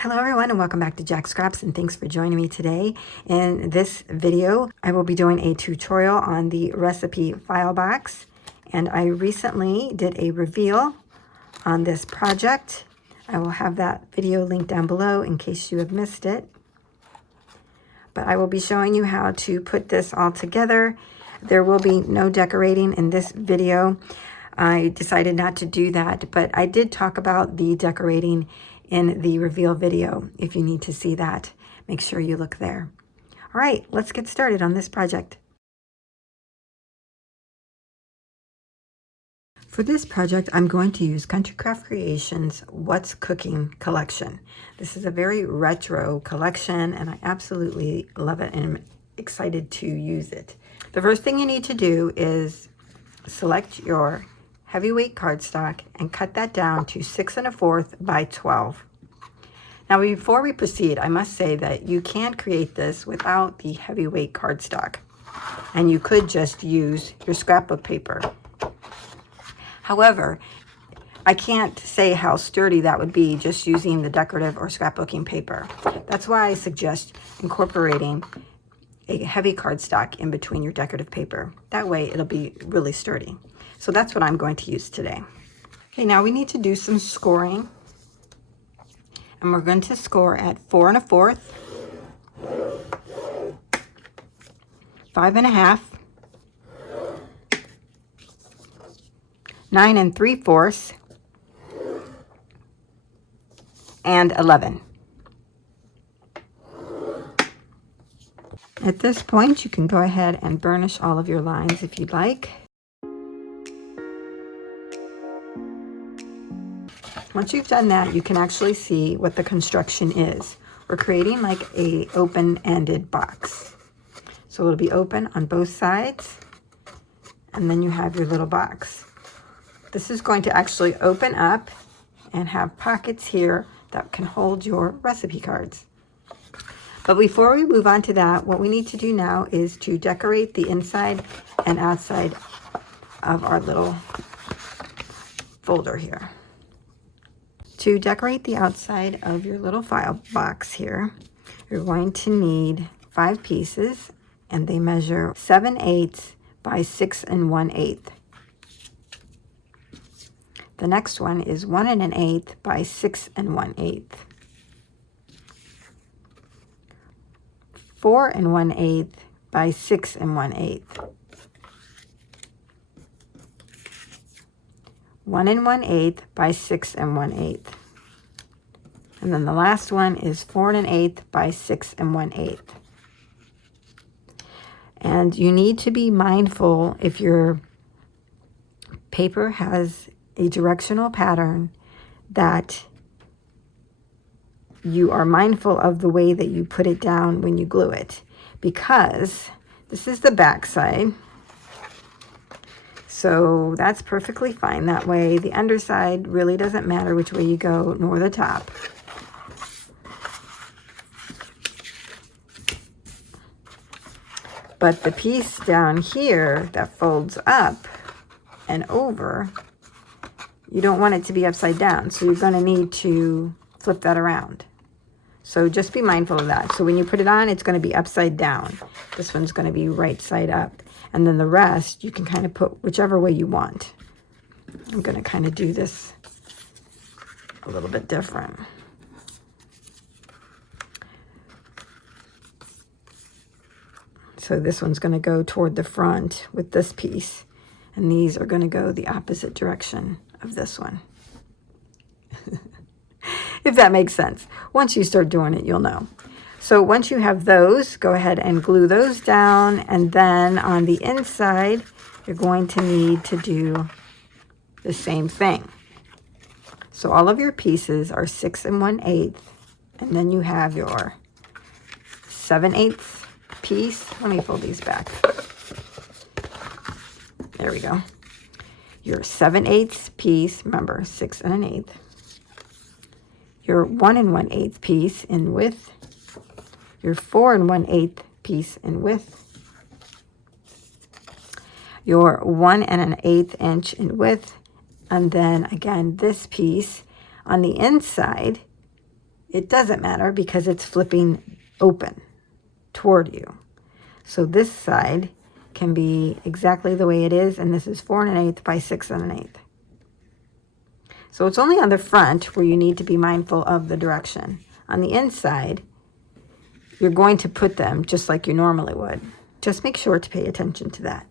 Hello everyone and welcome back to Jacqs and thanks for joining me today. In this video, I will be doing a tutorial on the recipe file box, and I recently did a reveal on this project. I will have that video linked down below in case you have missed it. But I will be showing you how to put this all together. There will be no decorating in this video. I decided not to do that, but I did talk about the decorating in the reveal video. If you need to see that, make sure you look there. All right, let's get started on this project. For this project, I'm going to use Country Craft Creations' What's Cooking collection. This is a very retro collection, and I absolutely love it and I'm excited to use it. The first thing you need to do is select your heavyweight cardstock and cut that down to 6 1/4 by 12. Now, before we proceed, I must say that you can create this without the heavyweight cardstock, and you could just use your scrapbook paper. However, I can't say how sturdy that would be just using the decorative or scrapbooking paper. That's why I suggest incorporating a heavy cardstock in between your decorative paper. That way it'll be really sturdy. So that's what I'm going to use today. Okay, now we need to do some scoring. And we're going to score at 4 1/4, 5 1/2, 9 3/4, and 11. At this point, you can go ahead and burnish all of your lines if you'd like. Once you've done that, you can actually see what the construction is. We're creating like a open-ended box. So it'll be open on both sides, and then you have your little box. This is going to actually open up and have pockets here that can hold your recipe cards. But before we move on to that, what we need to do now is to decorate the inside and outside of our little folder here. To decorate the outside of your little file box here, you're going to need 5 pieces, and they measure 7/8 by 6 1/8. The next one is 1 1/8 by 6 1/8. 4 1/8 by 6 1/8. 1 1/8 by 6 1/8. And then the last one is 4 1/8 by 6 1/8. And you need to be mindful, if your paper has a directional pattern, that you are mindful of the way that you put it down when you glue it, because this is the back side. So that's perfectly fine that way. The underside really doesn't matter which way you go, nor the top. But the piece down here that folds up and over, you don't want it to be upside down. So you're going to need to flip that around. So just be mindful of that. So when you put it on, it's going to be upside down. This one's going to be right side up. And then the rest, you can kind of put whichever way you want. I'm going to kind of do this a little bit different. So this one's going to go toward the front with this piece. And these are going to go the opposite direction of this one. If that makes sense. Once you start doing it, you'll know. So once you have those, go ahead and glue those down. And then on the inside, you're going to need to do the same thing. So all of your pieces are 6 1/8. And then you have your 7/8 piece. Let me fold these back. There we go. Your 7/8 piece, remember 6 1/8. Your 1 1/8 piece in width. Your 4 1/8 piece in width. Your 1 1/8 inch in width. And then again, this piece on the inside it doesn't matter because it's flipping open toward you. So this side can be exactly the way it is, and this is 4 1/8 by 6 1/8. So it's only on the front where you need to be mindful of the direction. On the inside, you're going to put them just like you normally would. Just make sure to pay attention to that.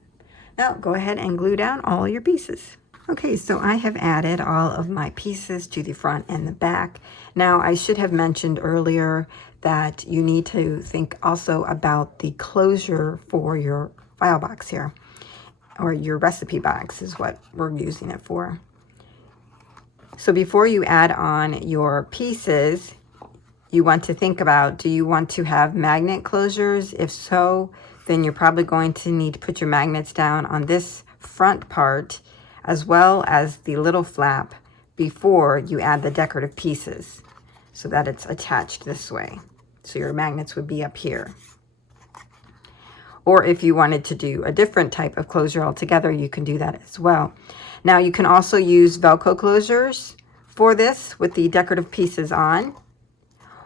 Now go ahead and glue down all your pieces. Okay, so I have added all of my pieces to the front and the back. Now I should have mentioned earlier that you need to think also about the closure for your file box here, or your recipe box is what we're using it for. So before you add on your pieces, you want to think about, do you want to have magnet closures? If so, then you're probably going to need to put your magnets down on this front part as well as the little flap before you add the decorative pieces so that it's attached this way. So your magnets would be up here. Or if you wanted to do a different type of closure altogether, you can do that as well. Now you can also use Velcro closures for this with the decorative pieces on.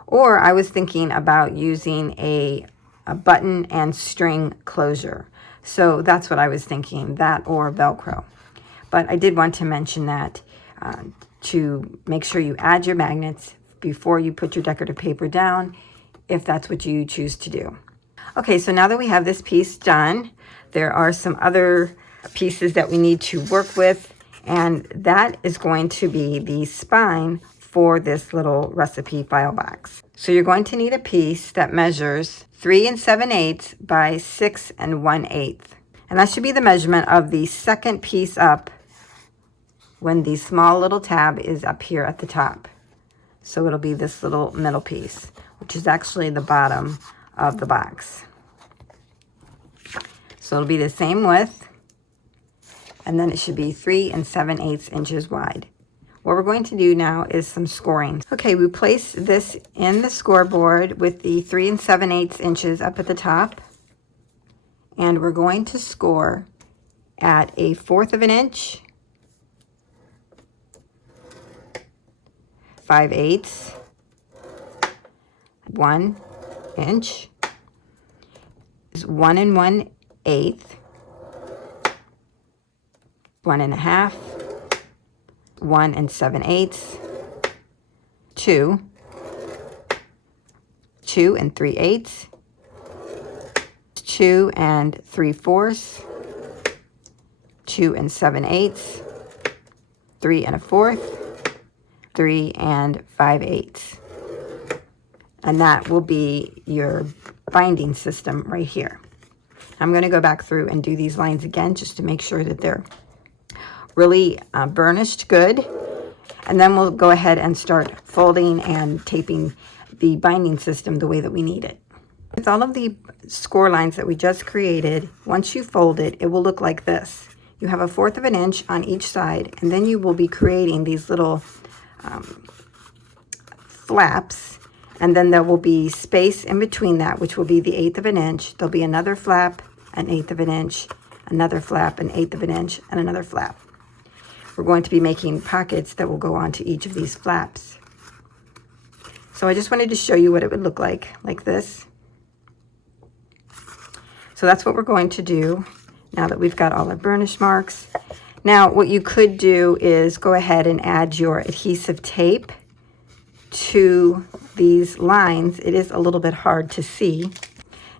Or I was thinking about using a button and string closure. So that's what I was thinking, that or Velcro. But I did want to mention that to make sure you add your magnets before you put your decorative paper down, if that's what you choose to do. Okay, so now that we have this piece done, there are some other pieces that we need to work with, and that is going to be the spine for this little recipe file box. So you're going to need a piece that measures 3 7/8 by 6 1/8. And that should be the measurement of the second piece up when the small little tab is up here at the top. So it'll be this little middle piece, which is actually the bottom of the box. So it'll be the same width, and then it should be 3 7/8 inches wide. What we're going to do now is some scoring. Okay, we place this in the scoreboard with the 3 7/8 inches up at the top, and we're going to score at a 1/4 of an inch, 5/8, 1 inch, is 1 1/8, 1 1/2, 1 7/8, 2, 2 3/8, 2 3/4, 2 7/8, 3 1/4, 3 5/8. And that will be your binding system right here. I'm going to go back through and do these lines again just to make sure that they're really burnished good. And then we'll go ahead and start folding and taping the binding system the way that we need it. With all of the score lines that we just created, once you fold it, it will look like this. You have a 1/4 of an inch on each side, and then you will be creating these little flaps, and then there will be space in between that, which will be the 1/8 of an inch. There'll be another flap, an 1/8 of an inch, another flap, an 1/8 of an inch, and another flap. We're going to be making pockets that will go onto each of these flaps. So I just wanted to show you what it would look like this. So that's what we're going to do now that we've got all our burnish marks. Now what you could do is go ahead and add your adhesive tape to these lines. It is a little bit hard to see.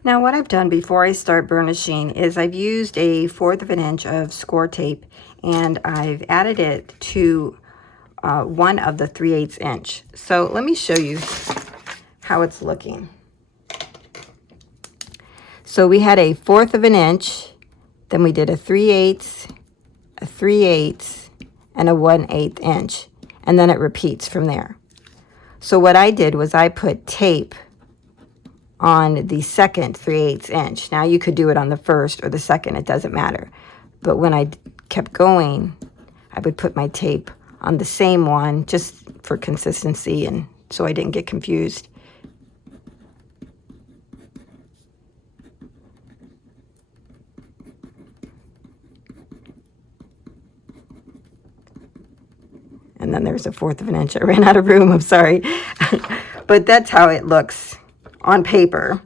Now what I've done before I start burnishing is I've used a 1/4 of an inch of score tape, and I've added it to one of the 3/8 inch. So let me show you how it's looking. So we had a 1/4 of an inch, then we did a 3/8, a 3/8, and a 1/8 inch, and then it repeats from there. So what I did was I put tape on the second 3/8 inch. Now you could do it on the first or the second, it doesn't matter. But when I kept going, I would put my tape on the same one just for consistency and so I didn't get confused. And then there's a 1/4 of an inch. I ran out of room, I'm sorry. but that's how it looks on paper.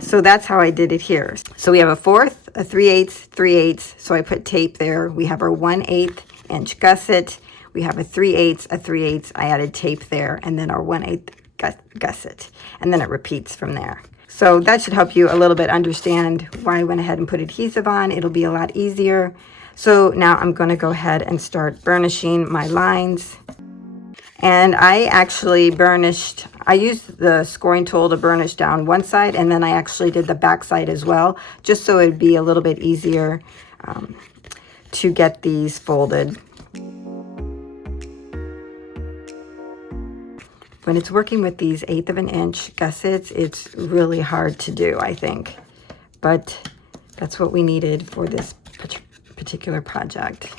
So that's how I did it here. So we have a 1/4, a 3/8, 3/8. So I put tape there. We have our 1/8 inch gusset. We have a 3/8, a 3/8. I added tape there, and then our 1/8 gusset. And then it repeats from there. So that should help you a little bit understand why I went ahead and put adhesive on. It'll be a lot easier. So now I'm going to go ahead and start burnishing my lines. And I actually burnished, I used the scoring tool to burnish down one side, and then I actually did the back side as well, just so it'd be a little bit easier to get these folded. When it's working with these 1/8 of an inch gussets, it's really hard to do, I think. But that's what we needed for this particular project.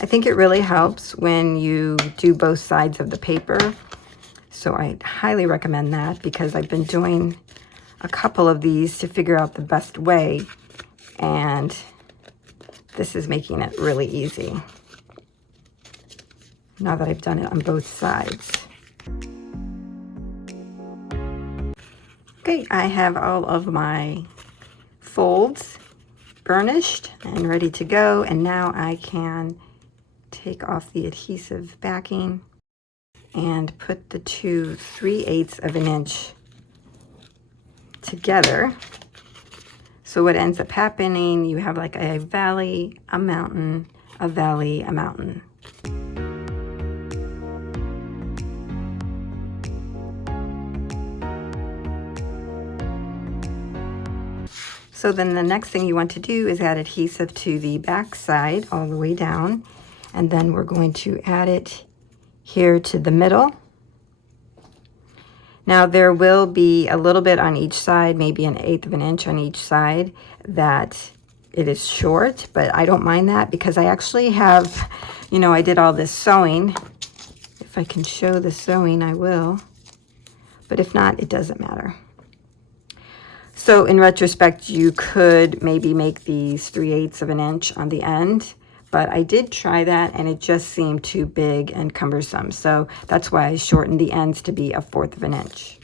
I think it really helps when you do both sides of the paper. So I highly recommend that, because I've been doing a couple of these to figure out the best way. And this is making it really easy, now that I've done it on both sides. Okay, I have all of my folds burnished and ready to go. And now I can take off the adhesive backing and put the two 3/8 of an inch together. So what ends up happening, you have like a valley, a mountain, a valley, a mountain. So then the next thing you want to do is add adhesive to the back side all the way down. And then we're going to add it here to the middle. Now there will be a little bit on each side, maybe an 1/8 of an inch on each side, that it is short, but I don't mind that, because I actually have, you know, I did all this sewing. If I can show the sewing, I will. But if not, it doesn't matter. So in retrospect, you could maybe make these 3/8 of an inch on the end, but I did try that and it just seemed too big and cumbersome. So that's why I shortened the ends to be a 1/4 of an inch.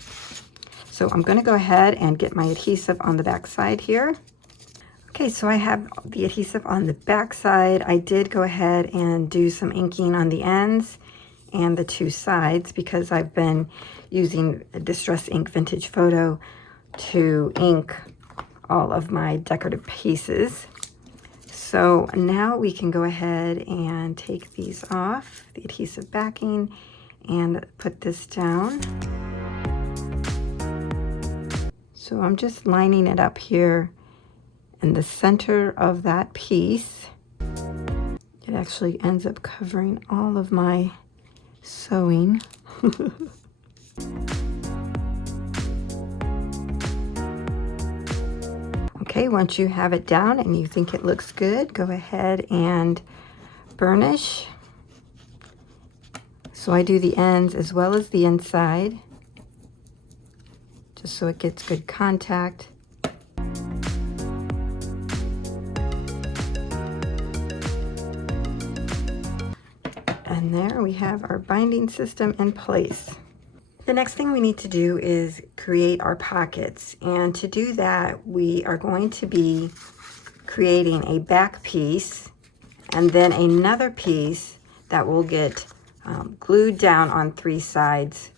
So I'm going to go ahead and get my adhesive on the back side here. Okay, so I have the adhesive on the back side. I did go ahead and do some inking on the ends and the two sides, because I've been using Distress Ink Vintage Photo to ink all of my decorative pieces. So now we can go ahead and take these off, the adhesive backing, and put this down. So I'm just lining it up here in the center of that piece. It actually ends up covering all of my sewing. Okay, once you have it down and you think it looks good, go ahead and burnish. So I do the ends as well as the inside, just so it gets good contact. And there we have our binding system in place. The next thing we need to do is create our pockets. And to do that, we are going to be creating a back piece and then another piece that will get glued down on 3 sides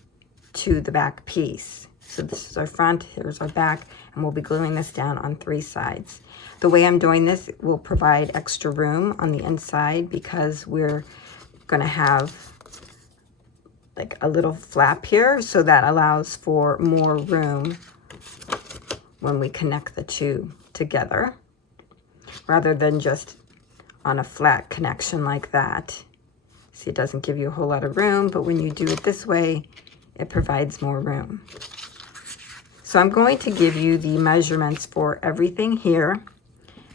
to the back piece. So this is our front, here's our back, and we'll be gluing this down on 3 sides. The way I'm doing this will provide extra room on the inside, because we're going to have like a little flap here, so that allows for more room when we connect the two together, rather than just on a flat connection like that. See, it doesn't give you a whole lot of room, but when you do it this way, it provides more room. So I'm going to give you the measurements for everything here,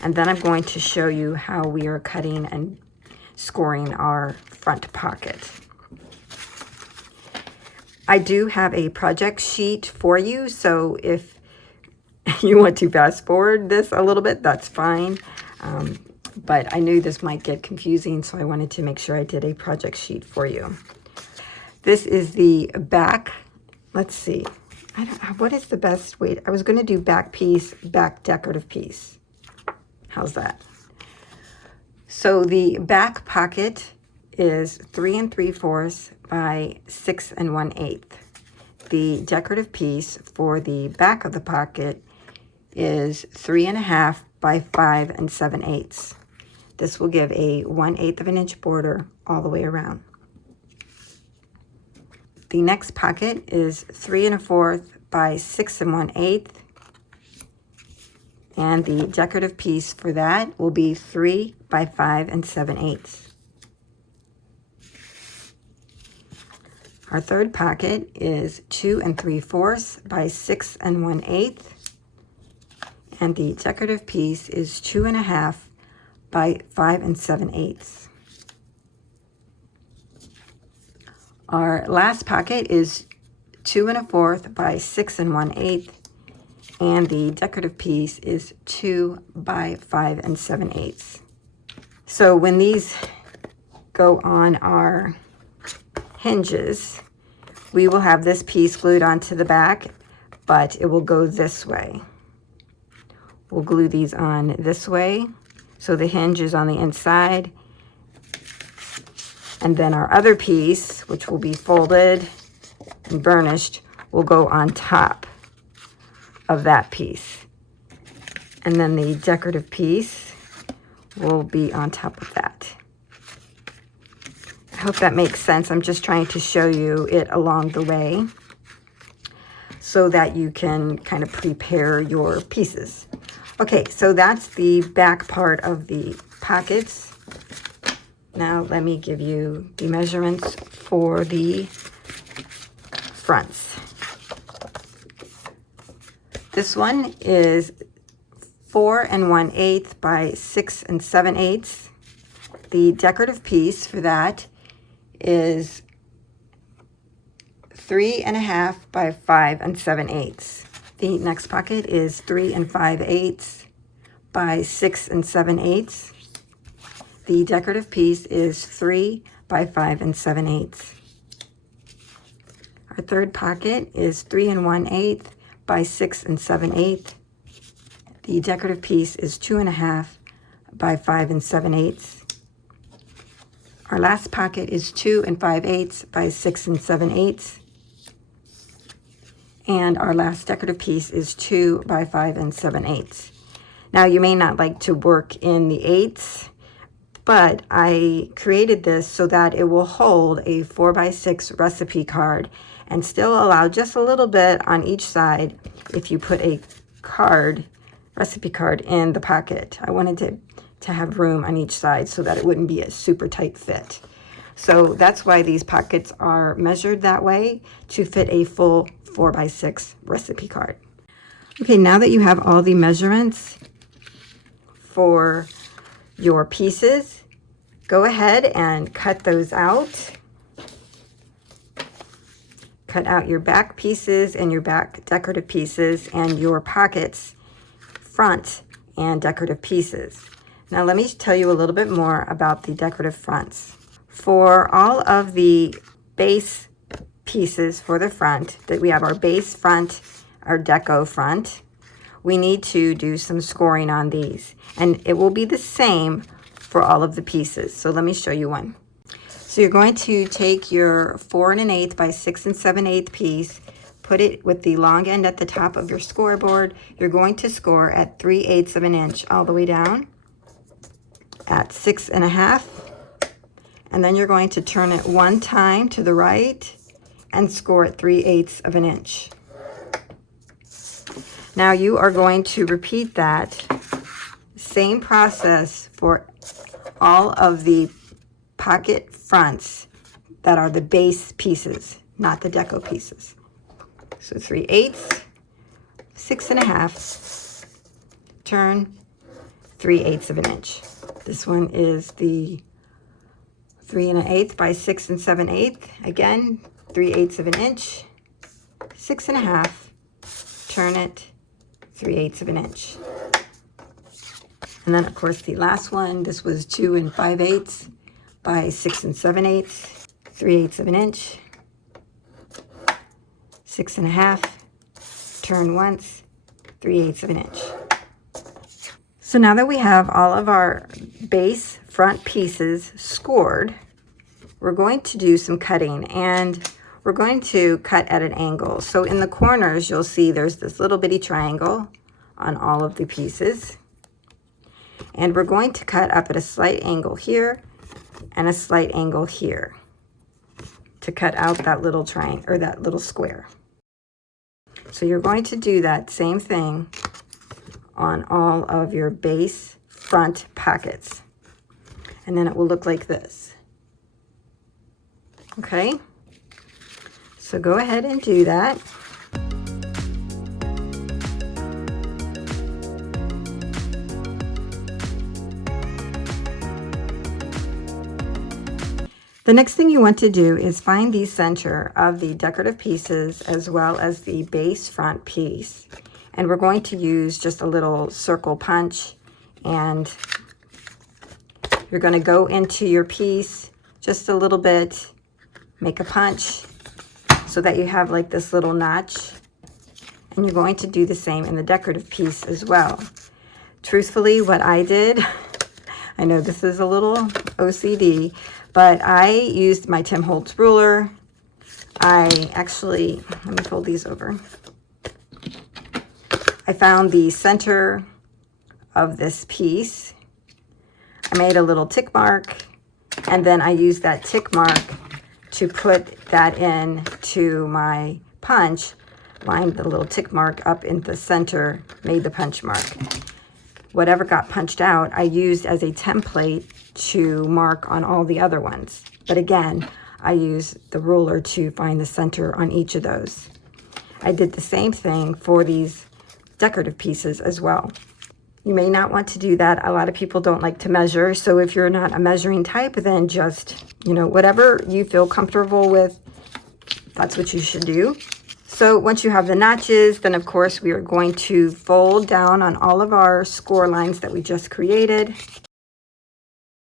and then I'm going to show you how we are cutting and scoring our front pocket. I do have a project sheet for you, so if you want to fast forward this a little bit, that's fine. But I knew this might get confusing, so I wanted to make sure I did a project sheet for you. This is the back. Let's see. I don't know. What is the best way? I was going to do back piece, back decorative piece. How's that? So the back pocket is 3 3/4 by 6 1/8. The decorative piece for the back of the pocket is 3 1/2 by 5 7/8. This will give a 1/8 of an inch border all the way around. The next pocket is 3 1/4 by 6 1/8. And the decorative piece for that will be 3 by 5 7/8. Our third pocket is 2 3/4 by 6 1/8. And the decorative piece is 2 1/2 by 5 7/8. Our last pocket is 2 1/4 by 6 1/8. And the decorative piece is 2 by 5 7/8. So when these go on our hinges, we will have this piece glued onto the back, but it will go this way. We'll glue these on this way, so the hinge is on the inside, and then our other piece, which will be folded and burnished, will go on top of that piece, and then the decorative piece will be on top of that. I hope that makes sense. I'm just trying to show you it along the way so that you can kind of prepare your pieces. Okay, so that's the back part of the pockets. Now let me give you the measurements for the fronts. This one is 4 1/8 by 6 7/8. The decorative piece for that is 3 1/2 by 5 7/8. The next pocket is 3 5/8 by 6 7/8. The decorative piece is 3 by 5 7/8. Our third pocket is 3 1/8 by 6 7/8. The decorative piece is 2 1/2 by 5 7/8. Our last pocket is 2 5/8 by 6 7/8. And our last decorative piece is 2 by 5 7/8. Now you may not like to work in the eighths, but I created this so that it will hold a 4 by 6 recipe card and still allow just a little bit on each side if you put a recipe card in the pocket. I wanted to have room on each side so that it wouldn't be a super tight fit. So that's why these pockets are measured that way, to fit a full 4 by 6 recipe card. Okay, now that you have all the measurements for your pieces, go ahead and cut those out. Cut out your back pieces and your back decorative pieces and your pockets, front and decorative pieces. Now let me tell you a little bit more about the decorative fronts. For all of the base pieces for the front, that we have our base front, our deco front, we need to do some scoring on these. And it will be the same for all of the pieces. So let me show you one. So you're going to take your 4 1/8 by 6 7/8 piece, put it with the long end at the top of your scoreboard. You're going to score at 3/8 of an inch all the way down, at 6 1/2, and then you're going to turn it one time to the right and score at 3/8 of an inch. Now you are going to repeat that same process for all of the pocket fronts that are the base pieces, not the deco pieces. So 3/8, 6 1/2, turn, 3/8 of an inch. This one is the 3 1/8 by 6 7/8. Again, 3/8 of an inch, 6 1/2, turn it, 3/8 of an inch. And then of course the last one, this was 2 5/8 by 6 7/8, 3/8 of an inch, 6.5, turn once, 3/8 of an inch. So now that we have all of our base front pieces scored, we're going to do some cutting, and we're going to cut at an angle. So in the corners, you'll see there's this little bitty triangle on all of the pieces. And we're going to cut up at a slight angle here and a slight angle here to cut out that little triangle or that little square. So you're going to do that same thing on all of your base front pockets. And then it will look like this. Okay? So go ahead and do that. The next thing you want to do is find the center of the decorative pieces as well as the base front piece. And we're going to use just a little circle punch, and you're going to go into your piece just a little bit, make a punch so that you have like this little notch. And you're going to do the same in the decorative piece as well. Truthfully, what I did, I know this is a little OCD, but I used my Tim Holtz ruler. I actually, let me fold these over. I found the center of this piece. I made a little tick mark, and then I used that tick mark to put that in to my punch, lined the little tick mark up in the center, made the punch mark. Whatever got punched out, I used as a template to mark on all the other ones. But again, I used the ruler to find the center on each of those. I did the same thing for these decorative pieces as well. You may not want to do that. A lot of people don't like to measure. So if you're not a measuring type, then just, whatever you feel comfortable with, that's what you should do. So once you have the notches, then of course we are going to fold down on all of our score lines that we just created.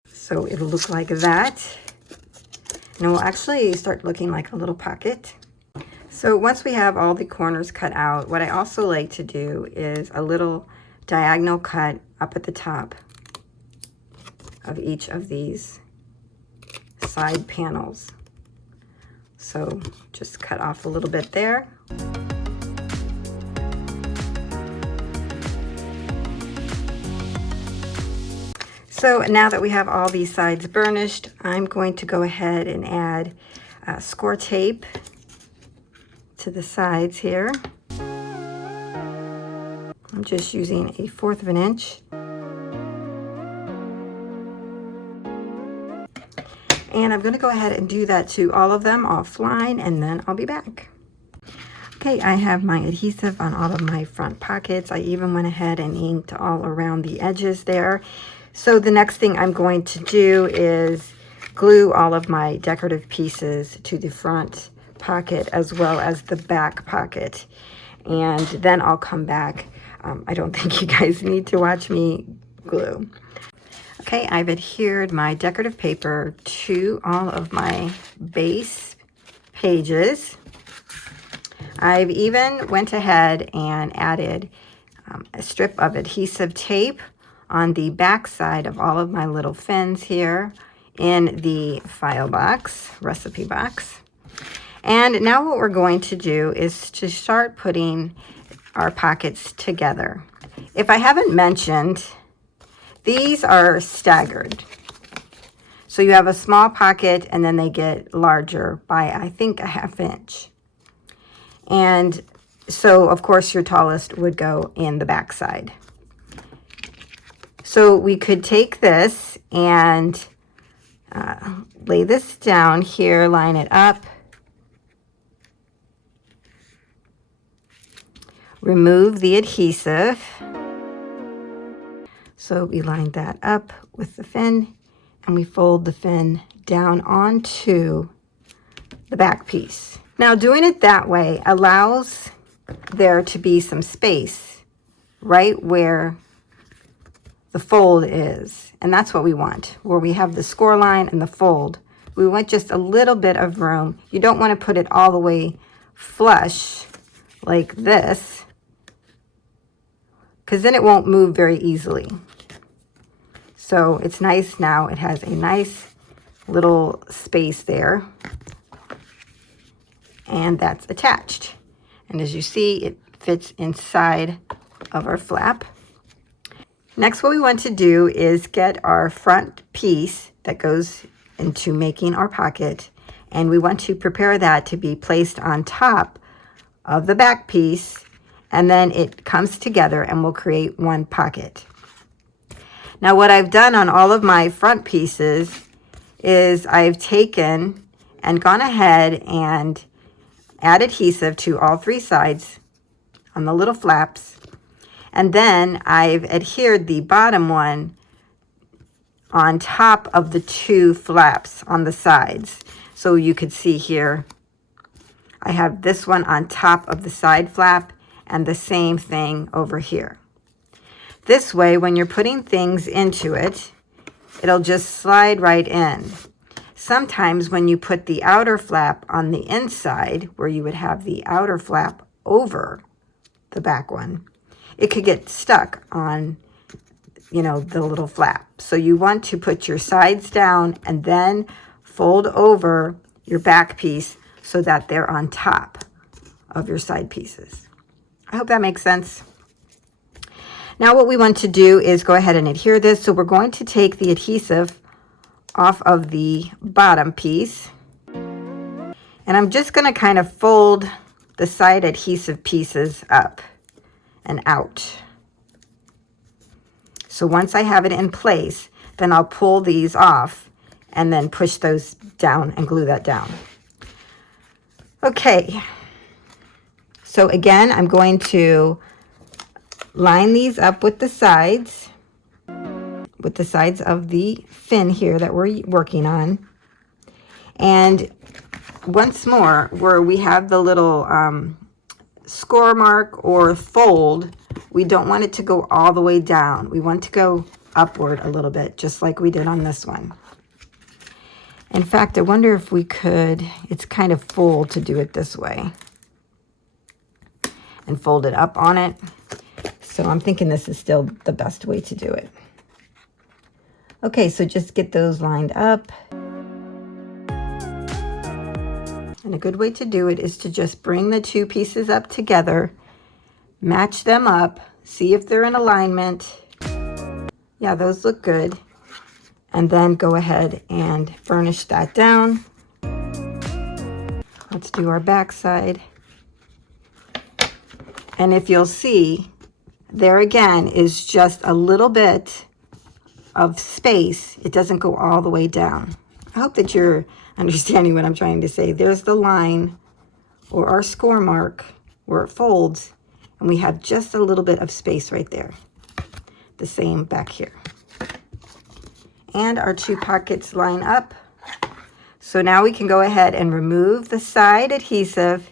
So it'll look like that. And it will actually start looking like a little pocket. So once we have all the corners cut out, what I also like to do is a little diagonal cut up at the top of each of these side panels. So just cut off a little bit there. So now that we have all these sides burnished, I'm going to go ahead and add score tape to the sides here. I'm just using 1/4 of an inch. And I'm going to go ahead and do that to all of them offline, and then I'll be back. Okay, I have my adhesive on all of my front pockets. I even went ahead and inked all around the edges there. So the next thing I'm going to do is glue all of my decorative pieces to the front pocket as well as the back pocket. And then I'll come back. I don't think you guys need to watch me glue. Okay, I've adhered my decorative paper to all of my base pages. I've even went ahead and added a strip of adhesive tape on the back side of all of my little fins here in the file box, recipe box. And now what we're going to do is to start putting our pockets together. If I haven't mentioned, these are staggered. So you have a small pocket and then they get larger by, I think, 1/2 inch. And so, of course, your tallest would go in the back side. So we could take this and lay this down here, line it up, remove the adhesive. So we line that up with the fin, and we fold the fin down onto the back piece. Now, doing it that way allows there to be some space right where the fold is. And that's what we want, where we have the score line and the fold. We want just a little bit of room. You don't want to put it all the way flush like this, because then it won't move very easily. So it's nice now. It has a nice little space there. And that's attached. And as you see, it fits inside of our flap. Next, what we want to do is get our front piece that goes into making our pocket, and we want to prepare that to be placed on top of the back piece, and then it comes together and will create one pocket. Now, what I've done on all of my front pieces is I've taken and gone ahead and add adhesive to all three sides on the little flaps, and then I've adhered the bottom one on top of the two flaps on the sides. So you could see here, I have this one on top of the side flap and the same thing over here. This way, when you're putting things into it, it'll just slide right in. Sometimes when you put the outer flap on the inside, where you would have the outer flap over the back one, it could get stuck on, you know, the little flap. So you want to put your sides down and then fold over your back piece so that they're on top of your side pieces. I hope that makes sense. Now what we want to do is go ahead and adhere this. So we're going to take the adhesive off of the bottom piece, and I'm just going to kind of fold the side adhesive pieces up and out. So once I have it in place, then I'll pull these off and then push those down and glue that down. Okay, so again, I'm going to line these up with the sides of the fin here that we're working on. And once more, where we have the little score mark or fold, we don't want it to go all the way down. We want to go upward a little bit, just like we did on this one. In fact, I wonder if we could, it's kind of full to do it this way and fold it up on it. So I'm thinking this is still the best way to do it. Okay, so just get those lined up. And a good way to do it is to just bring the two pieces up together, match them up, see if they're in alignment. Yeah, those look good. And then go ahead and burnish that down. Let's do our back side. And if you'll see, there again is just a little bit of space. It doesn't go all the way down. I hope that you're understanding what I'm trying to say. There's the line or our score mark where it folds, and we have just a little bit of space right there. The same back here. And our two pockets line up. So now we can go ahead and remove the side adhesive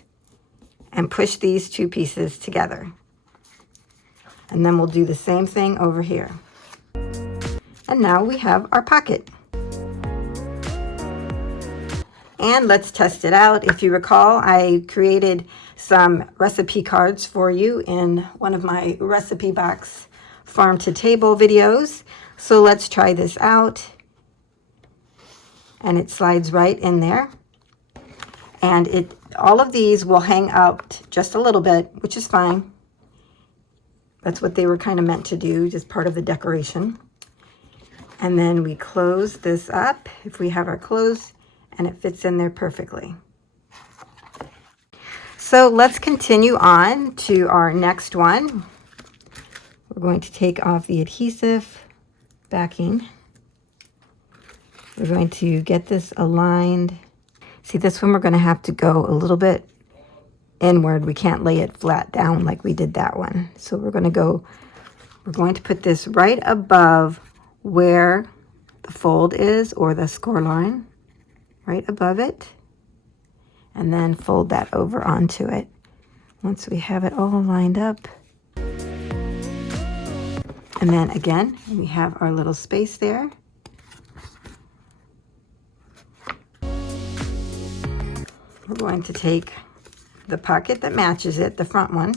and push these two pieces together. And then we'll do the same thing over here. And now we have our pocket. And let's test it out. If you recall, I created some recipe cards for you in one of my recipe box farm to table videos. So let's try this out. And it slides right in there. And all of these will hang out just a little bit, which is fine. That's what they were kind of meant to do, just part of the decoration. And then we close this up if we have our clothes, and it fits in there perfectly. So let's continue on to our next one. We're going to take off the adhesive backing. We're going to get this aligned. See, this one we're going to have to go a little bit inward. We can't lay it flat down like we did that one. So we're going to put this right above where the fold is, or the score line, right above it, and then fold that over onto it. Once we have it all lined up, and then again, we have our little space there. We're going to take the pocket that matches it, the front one.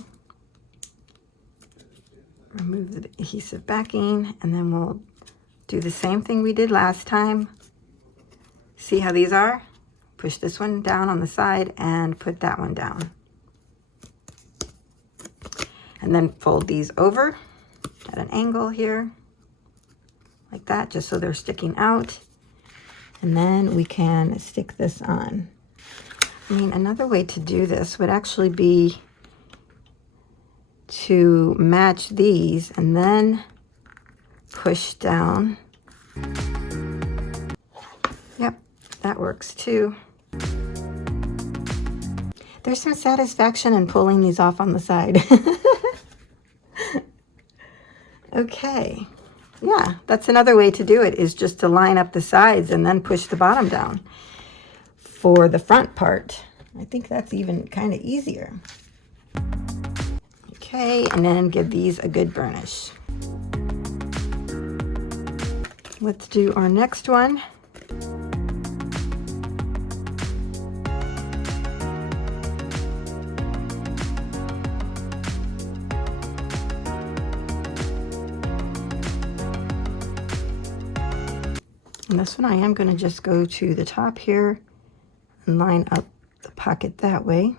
Remove the adhesive backing, and then we'll do the same thing we did last time. See how these are? Push this one down on the side and put that one down. And then fold these over at an angle here, like that, just so they're sticking out. And then we can stick this on. I mean, another way to do this would actually be to match these and then push down. Yep, that works too. There's some satisfaction in pulling these off on the side. Okay, yeah, that's another way to do it, is just to line up the sides and then push the bottom down for the front part. I think that's even kind of easier. Okay, and then give these a good burnish. Let's do our next one. And this one I am going to just go to the top here and line up the pocket that way.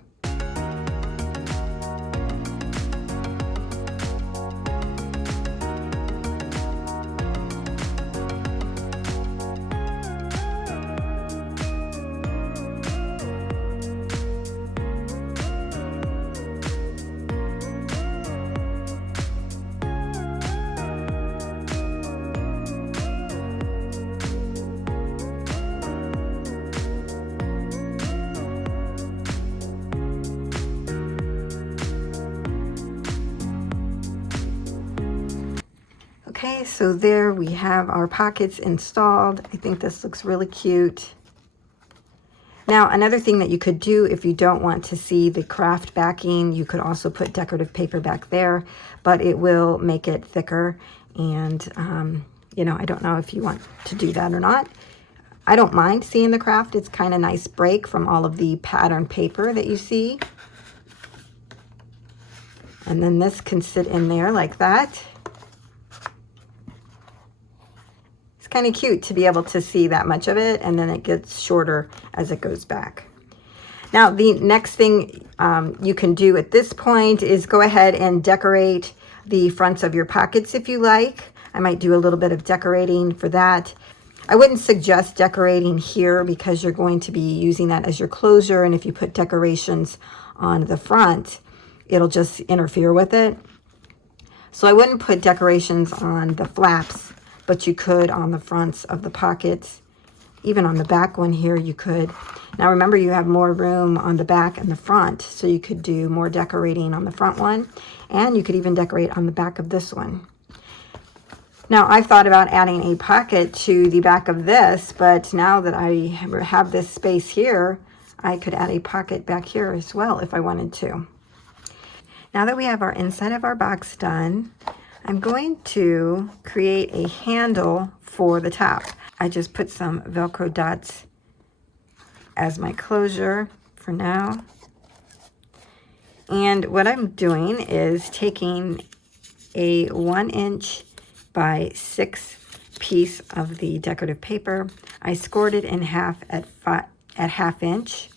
Okay, so there we have our pockets installed. I think this looks really cute. Now, another thing that you could do if you don't want to see the craft backing, you could also put decorative paper back there, but it will make it thicker. And, you know, I don't know if you want to do that or not. I don't mind seeing the craft. It's kind of nice break from all of the pattern paper that you see. And then this can sit in there like that. Kind of cute to be able to see that much of it, and then it gets shorter as it goes back. Now, the next thing you can do at this point is go ahead and decorate the fronts of your pockets if you like. I might do a little bit of decorating for that. I wouldn't suggest decorating here because you're going to be using that as your closure, and if you put decorations on the front, it'll just interfere with it. So I wouldn't put decorations on the flaps, but you could on the fronts of the pockets. Even on the back one here, you could. Now remember, you have more room on the back and the front, so you could do more decorating on the front one, and you could even decorate on the back of this one. Now, I've thought about adding a pocket to the back of this, but now that I have this space here, I could add a pocket back here as well if I wanted to. Now that we have our inside of our box done, I'm going to create a handle for the top. I just put some Velcro dots as my closure for now. And what I'm doing is taking a 1" by 6" piece of the decorative paper. I scored it in half at 1/2 inch.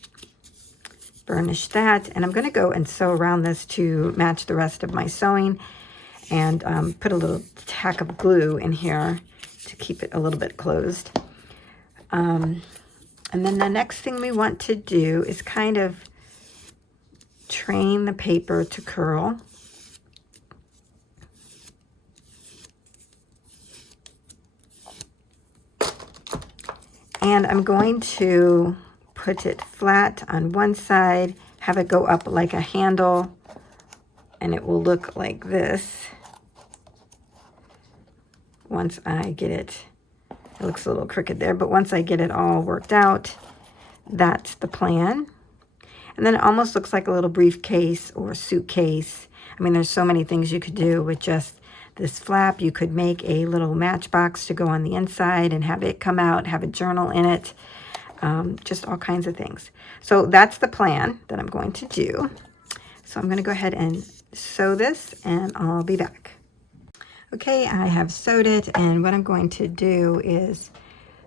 Burnish that, and I'm going to go and sew around this to match the rest of my sewing. And put a little tack of glue in here to keep it a little bit closed. And then the next thing we want to do is kind of train the paper to curl. And I'm going to put it flat on one side, have it go up like a handle, and it will look like this. Once I get it, it looks a little crooked there, but once I get it all worked out, that's the plan. And then it almost looks like a little briefcase or suitcase. I mean, there's so many things you could do with just this flap. You could make a little matchbox to go on the inside and have it come out, have a journal in it. just all kinds of things. So that's the plan that I'm going to do. So I'm going to go ahead and sew this, and I'll be back. Okay, I have sewed it, and what I'm going to do is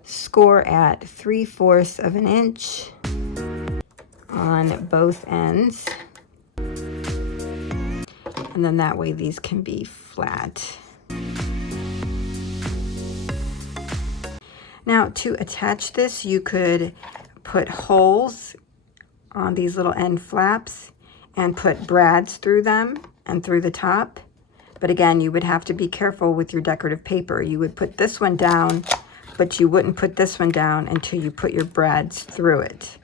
score at 3/4 of an inch on both ends. And then that way these can be flat. Now to attach this, you could put holes on these little end flaps and put brads through them and through the top. But again, you would have to be careful with your decorative paper. You would put this one down, but you wouldn't put this one down until you put your brads through it.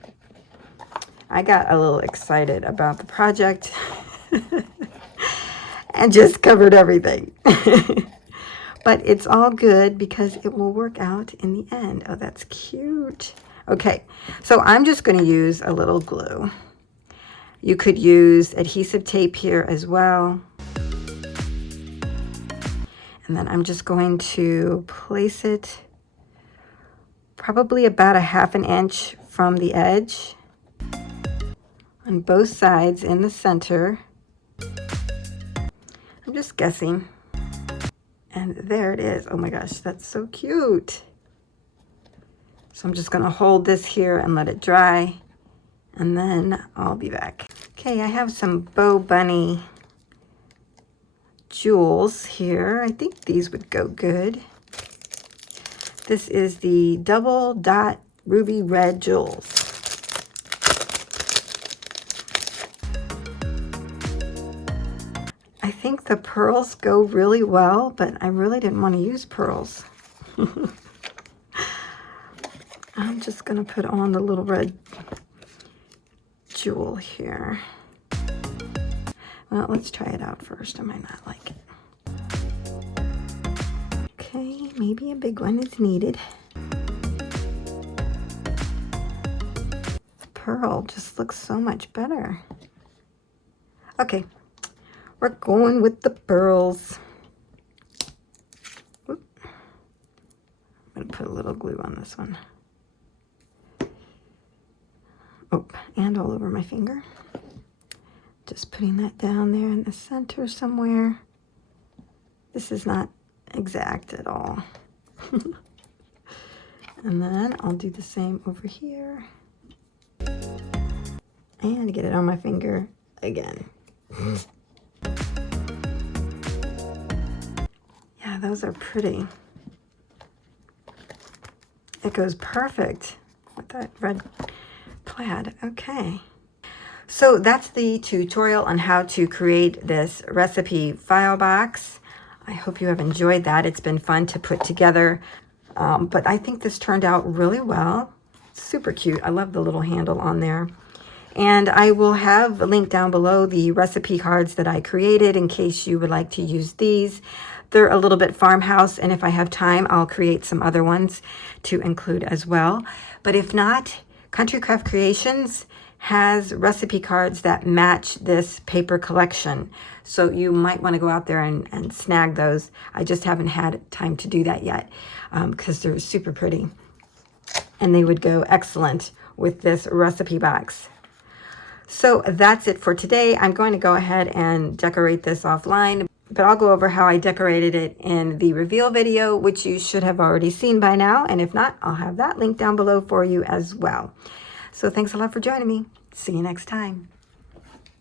I got a little excited about the project and just covered everything. But it's all good because it will work out in the end. Oh, that's cute. Okay, so I'm just going to use a little glue. You could use adhesive tape here as well. And then I'm just going to place it probably about 1/2 inch from the edge on both sides in the center. I'm just guessing. And there it is. Oh my gosh, that's so cute. So I'm just going to hold this here and let it dry, and then I'll be back. Okay, I have some Bow Bunny jewels here. I think these would go good. This is the double dot ruby red jewels. I think the pearls go really well, but I really didn't want to use pearls. I'm just going to put on the little red jewel here. Well, let's try it out first. I might not like it. Okay, maybe a big one is needed. The pearl just looks so much better. Okay, we're going with the pearls. Whoop. I'm going to put a little glue on this one. Oh, and all over my finger. Just putting that down there in the center somewhere. This is not exact at all. And then I'll do the same over here. And get it on my finger again. Yeah, those are pretty. It goes perfect with that red plaid. Okay. So that's the tutorial on how to create this recipe file box. I hope you have enjoyed that. It's been fun to put together, but I think this turned out really well. Super cute. I love the little handle on there. And I will have a link down below the recipe cards that I created in case you would like to use these. They're a little bit farmhouse, and if I have time, I'll create some other ones to include as well. But if not, Country Craft Creations has recipe cards that match this paper collection. So you might want to go out there and snag those. I just haven't had time to do that yet because they're super pretty. And they would go excellent with this recipe box. So that's it for today. I'm going to go ahead and decorate this offline, but I'll go over how I decorated it in the reveal video, which you should have already seen by now. And if not, I'll have that link down below for you as well. So thanks a lot for joining me. See you next time.